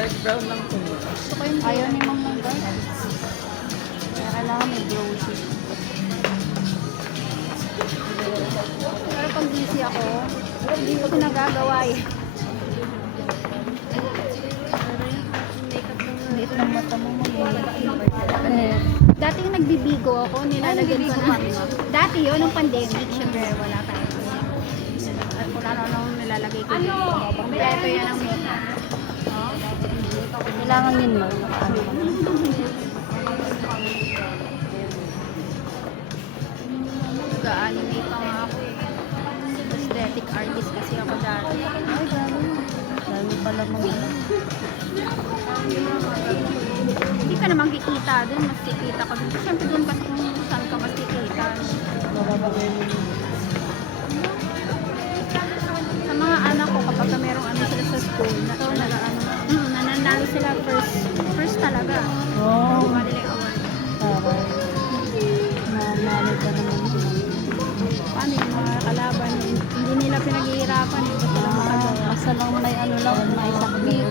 Dark brown lang po. Gusto ko yung Ayaw ni Ma'am ng dark. Kaya kailangan may glossy. Pero pag busy ako, hindi ko nagagawa eh. Liit ng mata mo mo. Dati yung nagbibigo ako, nilalagyan ko na. Dati yun, nung pandemic, syempre wala tayo. At kung ano nilalagay ko dito. Kaya ito yan ang makeup. Kailangan yun mo. Ano ka na. Nag-anime pa nga ako. Aesthetic artist kasi ako dati. Ay, dami. Dami pala mo. Hindi ka naman kikita dun, mas kikita ko dun. Siyempre dun kasi kung saan ka mas kikita. Sa mga anak ko, kapag merong ano sila sa school, nananalo sila first talaga. Oo. Kuha nila yung award. Taray. Nanalo ka naman. Paano yung mga kalaban, hindi nila pinaghihirapan. Hindi sila makagawa. Asa lang may ano lang, may sakbig.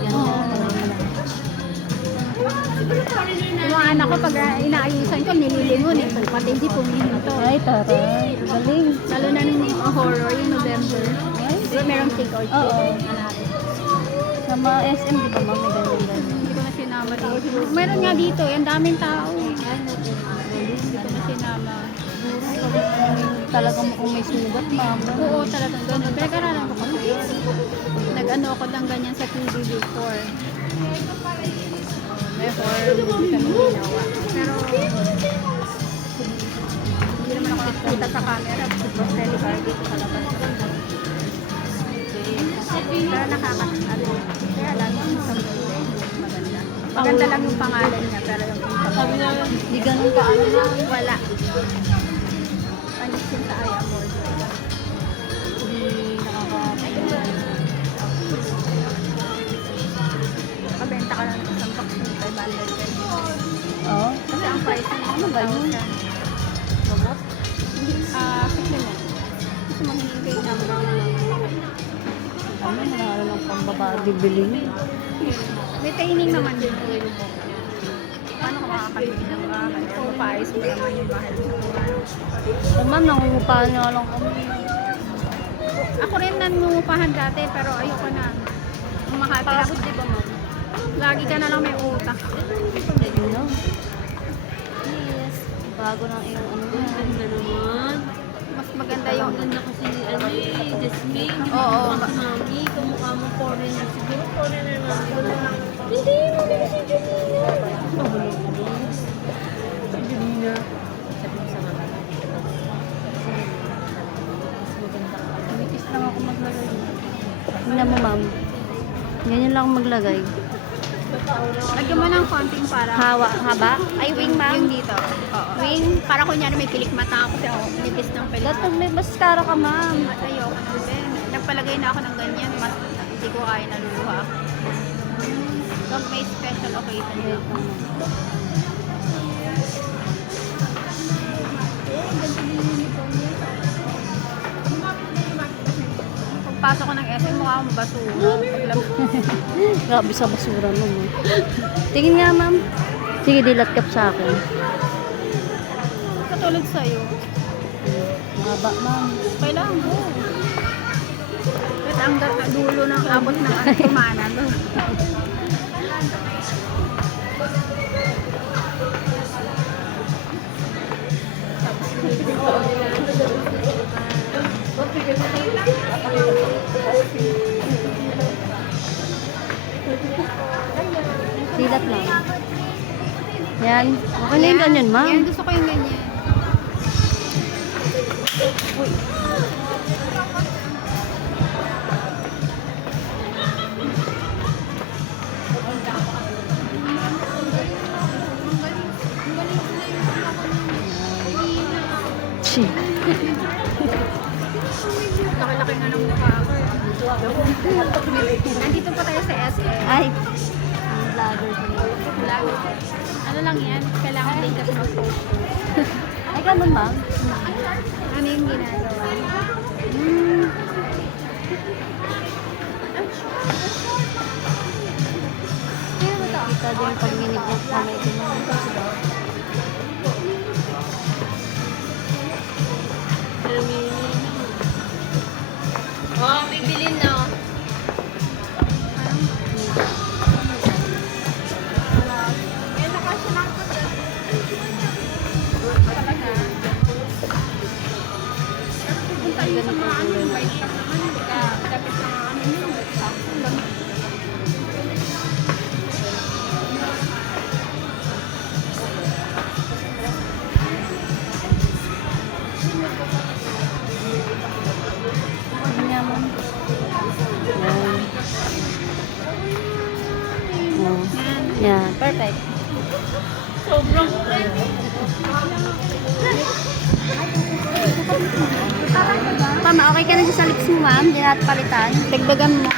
Yung mga anak ko, pag inaayusan ko, nililingon eh. Pati hindi pumihinto. Ay, taray. Galing. Lalo na nung horror, yung November. Diba merong take-out Oo. dito? Sa mga SM, di ba ma'am? May ganyan. Hindi ko na sinama dito. Meron nga dito, ang daming tao. Hindi ko na sinama. Talagang kung may sugat, ma'am. Oo, talagang gano'n. Pinag-aralan ko kasi yun. Nag-ano ako ng ganyan sa TV before. May horror movie kami ginawa. Pero, hindi naman ako nakita sa camera. Super telecard dito sa labas. Pero nakakasalo. Kaya lang yung isang maganda. Maganda lang yung pangalan niya, pero yung Sabi niya, di ganun ka ano lang. wala. Panis yun sa I Amor. Hindi nakaka... Kabenta ka lang ng isang box ng 500 pesos. Oo. Kasi ang price niya, Ano ba yun? Gamot? supplement. Gusto mo hindi kayo number. Ano, manalo lang pang babae bibili niya. May training naman din. Paano ka makakabili ng bahay? Kung paayos mo naman yung bahay sa tuwan. So, ma'am, nangungupahan niya lang kami. Ako rin nangungupahan dati, pero ayoko na. Kung makatira. Pagod, di ba, ma'am? Lagi ka na lang may utak. Ano? Yes. Bago ng iyong ano na. Ganda naman. Mas maganda yung... Ganda kasi ni ano eh, Jasmine. Oo. Mami, kamukha mo foreigner. Siguro foreigner mami. Hindi, mami na si Janina. Mahulog mo. Si Janina. Sabi mo sa mama. Mas maganda ka. Kumikis lang ako maglagay. Tingnan mo, ma'am. Ganyan lang maglagay. Lagyan mo ng konting para... Haba? Ay, wing, ma'am. Yung dito. Oo. Wing, para kunyari may pilik mata ako. Kasi ako, nipis ng pilik. Dapat may mascara ka, ma'am. At ayoko na din. Nagpalagay na ako ng ganyan. Mas hindi ko kaya naluluha. Pag may special occasion na ako. Pagpasok ko ng SM, mukha akong basura. Grabe sa basura mo, ma'am. Tingin nga, ma'am. Sige, dilat kap sa akin. Katulad sa'yo. Mahaba, ma'am. Kailangan mo. At ang dulo ng abot ng kumana doon. Dilat lang. Yan. Okay na yung ganyan, ma'am. Yan, gusto ko yung ganyan. Uy. Chi. Laki-laki na ng mukha ko eh. Nandito po tayo sa SM. Ay. Vlogger ko. Vlog. Ano lang yan? Kailangan din kasi mag-post. Ay, ganun, ma'am. Ano yung ginagawa? Delikado yung pagminig ng kamay ko, ma'am. Oh, may bilin na. Yun nga, ma'am. Yan. Oh. Yan, perfect. Sobrang Tama, okay ka na sa lips mo, ma'am. Di natin palitan. Dagdagan mo.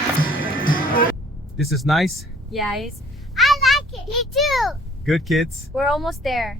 This is nice. Yes. I like it. Me too. Good kids. We're almost there.